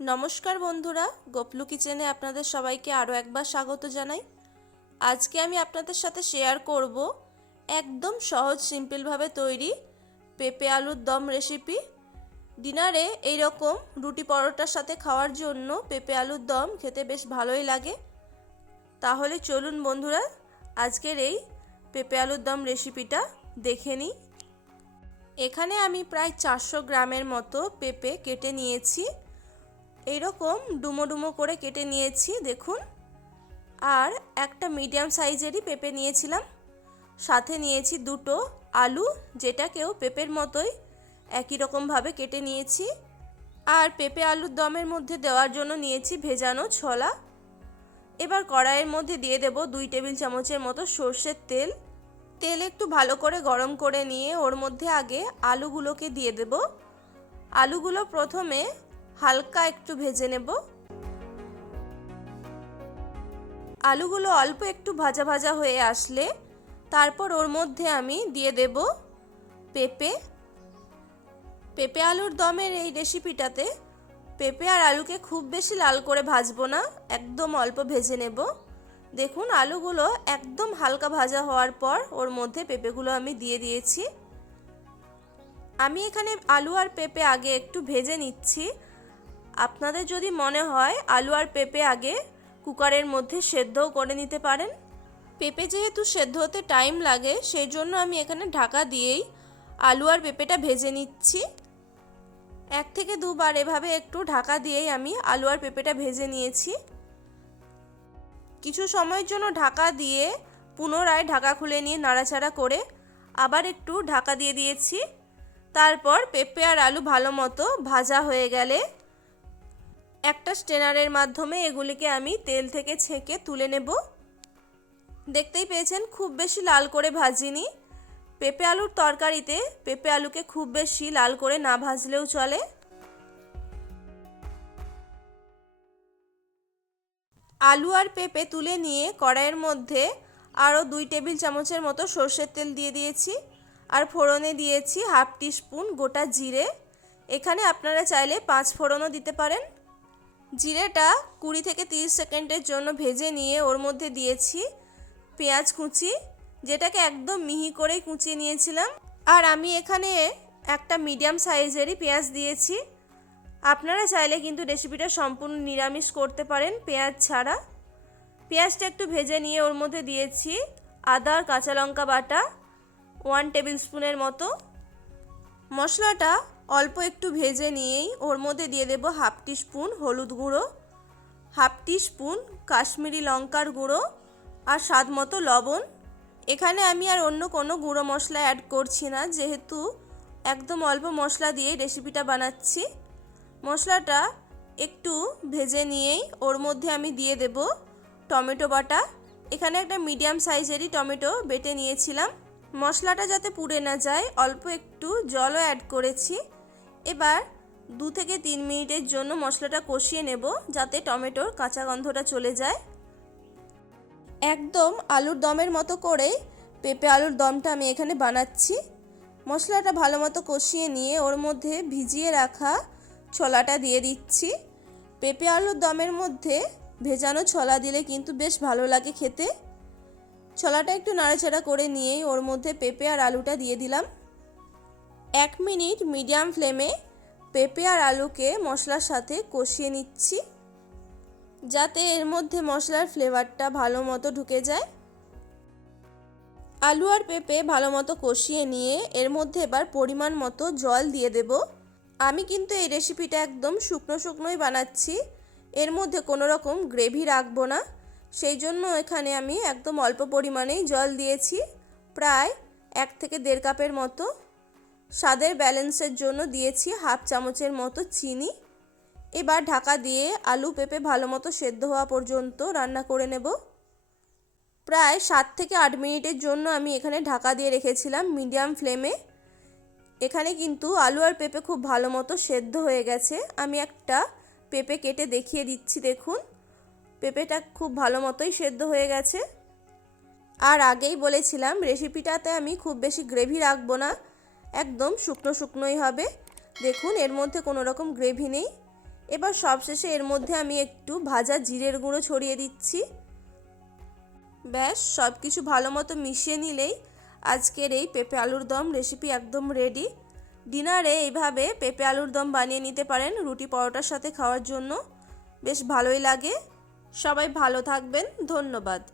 নমস্কার বন্ধুরা, গোপলু কিচেনে আপনাদের সবাইকে আরও একবার স্বাগত জানাই। আজকে আমি আপনাদের সাথে শেয়ার করব একদম সহজ সিম্পলভাবে তৈরি পেঁপে আলুর দম রেসিপি। ডিনারে এইরকম রুটি পরোটার সাথে খাওয়ার জন্য পেঁপে আলুর দম খেতে বেশ ভালোই লাগে। তাহলে চলুন বন্ধুরা, আজকের এই পেঁপে আলুর দম রেসিপিটা দেখে নিই। এখানে আমি প্রায় 400 গ্রামের মতো পেঁপে কেটে নিয়েছি। এইরকম ডুমো ডুমো করে কেটে নিয়েছি দেখুন। আর একটা মিডিয়াম সাইজেরই পেঁপে নিয়েছিলাম, সাথে নিয়েছি দুটো আলু, যেটাকেও পেঁপের মতোই একই রকমভাবে কেটে নিয়েছি। আর পেঁপে আলুর দমের মধ্যে দেওয়ার জন্য নিয়েছি ভেজানো ছোলা। এবার কড়াইয়ের মধ্যে দিয়ে দেব 2 টেবিল চামচের মতো সর্ষের তেল। তেল একটু ভালো করে গরম করে নিয়ে ওর মধ্যে আগে আলুগুলোকে দিয়ে দেব। আলুগুলো প্রথমে হালকা একটু ভেজে নেব। আলুগুলো অল্প একটু ভাজা ভাজা হয়ে আসলে তারপর ওর মধ্যে আমি দিয়ে দেব পেঁপে। পেঁপে আলুর দমের এই রেসিপিটাতে পেঁপে আর আলুকে খুব বেশি লাল করে ভাজবো না, একদম অল্প ভেজে নেব। দেখুন আলুগুলো একদম হালকা ভাজা হওয়ার পর ওর মধ্যে পেঁপেগুলো আমি দিয়ে দিয়েছি। আমি এখানে আলু আর পেঁপে আগে একটু ভেজে নিচ্ছি। আপনাদের যদি মনে হয় আলু আর পেঁপে আগে কুকারের মধ্যে সেদ্ধও করে নিতে পারেন। পেঁপে যেহেতু সেদ্ধ হতে টাইম লাগে, সেই জন্য আমি এখানে ঢাকা দিয়েই আলু আর পেঁপেটা ভেজে নিচ্ছি। 1 থেকে 2 বার এভাবে একটু ঢাকা দিয়েই আমি আলু আর পেঁপেটা ভেজে নিয়েছি। কিছু সময়ের জন্য ঢাকা দিয়ে পুনরায় ঢাকা খুলে নিয়ে নাড়াচাড়া করে আবার একটু ঢাকা দিয়ে দিয়েছি। তারপর পেঁপে আর আলু ভালো মতো ভাজা হয়ে গেলে একটা স্ট্রেনারের মাধ্যমে এগুলিকে আমি তেল থেকে ছেঁকে তুলে নেব। দেখতেই পেয়েছেন খুব বেশি লাল করে ভাজিনি। পেঁপে আলুর তরকারিতে পেঁপে আলুকে খুব বেশি লাল করে না ভাজলেও চলে। আলু আর পেঁপে তুলে নিয়ে কড়াইয়ের মধ্যে আরও 2 টেবিল চামচের মতো সর্ষের তেল দিয়ে দিয়েছি। আর ফোড়নে দিয়েছি হাফ টিস্পুন গোটা জিরে। এখানে আপনারা চাইলে 5 ফোড়নও দিতে পারেন। জিরেটা 20 থেকে 30 সেকেন্ডের জন্য ভেজে নিয়ে ওর মধ্যে দিয়েছি পেঁয়াজ কুচি, যেটাকে একদম মিহি করেই কুচিয়ে নিয়েছিলাম। আর আমি এখানে একটা মিডিয়াম সাইজেরই পেঁয়াজ দিয়েছি। আপনারা চাইলে কিন্তু রেসিপিটা সম্পূর্ণ নিরামিষ করতে পারেন পেঁয়াজ ছাড়া। পেঁয়াজটা একটু ভেজে নিয়ে ওর মধ্যে দিয়েছি আদা আর কাঁচা লঙ্কা বাটা 1 টেবিল স্পুনের মতো। মশলাটা অল্প একটু ভেজে নিয়েই ওর মধ্যে দিয়ে দেব হাফ টিস্পুন হলুদ গুঁড়ো, হাফ টিস্পুন কাশ্মীরি লঙ্কার গুঁড়ো আর স্বাদ মতো লবণ। এখানে আমি আর অন্য কোনো গুঁড়ো মশলা অ্যাড করছি না, যেহেতু একদম অল্প মশলা দিয়েই রেসিপিটা বানাচ্ছি। মশলাটা একটু ভেজে নিয়েই ওর মধ্যে আমি দিয়ে দেব টমেটো বাটা। এখানে একটা মিডিয়াম সাইজেরই টমেটো বেটে নিয়েছিলাম। মশলাটা যাতে পুড়ে না যায় অল্প একটু জলও অ্যাড করেছি। এবার 2 থেকে 3 মিনিটের জন্য মশলাটা কষিয়ে নেব, যাতে টমেটোর কাঁচা গন্ধটা চলে যায়। একদম আলুর দমের মতো করে পেঁপে আলুর দমটা আমি এখানে বানাচ্ছি। মশলাটা ভালো মতো কষিয়ে নিয়ে ওর মধ্যে ভিজিয়ে রাখা ছোলাটা দিয়ে দিচ্ছি। পেঁপে আলুর দমের মধ্যে ভেজানো ছোলা দিলে কিন্তু বেশ ভালো লাগে খেতে। ছোলাটা একটু নাড়াচাড়া করে নিয়েই ওর মধ্যে পেঁপে আর আলুটা দিয়ে দিলাম। 1 মিনিট মিডিয়াম ফ্লেমে পেঁপে আর আলুকে মশলার সাথে কষিয়ে নিচ্ছি, যাতে এর মধ্যে মশলার ফ্লেভারটা ভালো মতো ঢুকে যায়। আলু আর পেঁপে ভালো মতো কষিয়ে নিয়ে এর মধ্যে এবার পরিমাণ মতো জল দিয়ে দেব। আমি কিন্তু এই রেসিপিটা একদম শুকনো শুকনোই বানাচ্ছি, এর মধ্যে কোনো রকম গ্রেভি রাখবো না। সেই জন্য এখানে আমি একদম অল্প পরিমাণেই জল দিয়েছি, প্রায় 1 থেকে 1.5 কাপের মতো। স্বাদের ব্যালেন্সের জন্য দিয়েছি হাফ চামচের মতো চিনি। এবার ঢাকা দিয়ে আলু পেঁপে ভালো মতো সেদ্ধ হওয়া পর্যন্ত রান্না করে নেব। প্রায় 7 থেকে 8 মিনিটের জন্য আমি এখানে ঢাকা দিয়ে রেখেছিলাম মিডিয়াম ফ্লেমে। এখানে কিন্তু আলু আর পেঁপে খুব ভালো মতো সেদ্ধ হয়ে গেছে। আমি একটা পেঁপে কেটে দেখিয়ে দিচ্ছি, দেখুন পেঁপেটা খুব ভালো মতোই সেদ্ধ হয়ে গেছে। আর আগেই বলেছিলাম রেসিপিটাতে আমি খুব বেশি গ্রেভি রাখবো না, একদম শুকনো শুকনোই হবে। দেখুন এর মধ্যে কোনো রকম গ্রেভি নেই। এবার সবশেষে এর মধ্যে আমি একটু ভাজা জিরের গুঁড়ো ছড়িয়ে দিচ্ছি। ব্যাস সব কিছু ভালো মতো মিশিয়ে নিলেই আজকের এই পেঁপে আলুর দম রেসিপি একদম রেডি। ডিনারে এইভাবে পেঁপে আলুর দম বানিয়ে নিতে পারেন রুটি পরোটার সাথে খাওয়ার জন্য, বেশ ভালোই লাগে। সবাই ভালো থাকবেন, ধন্যবাদ।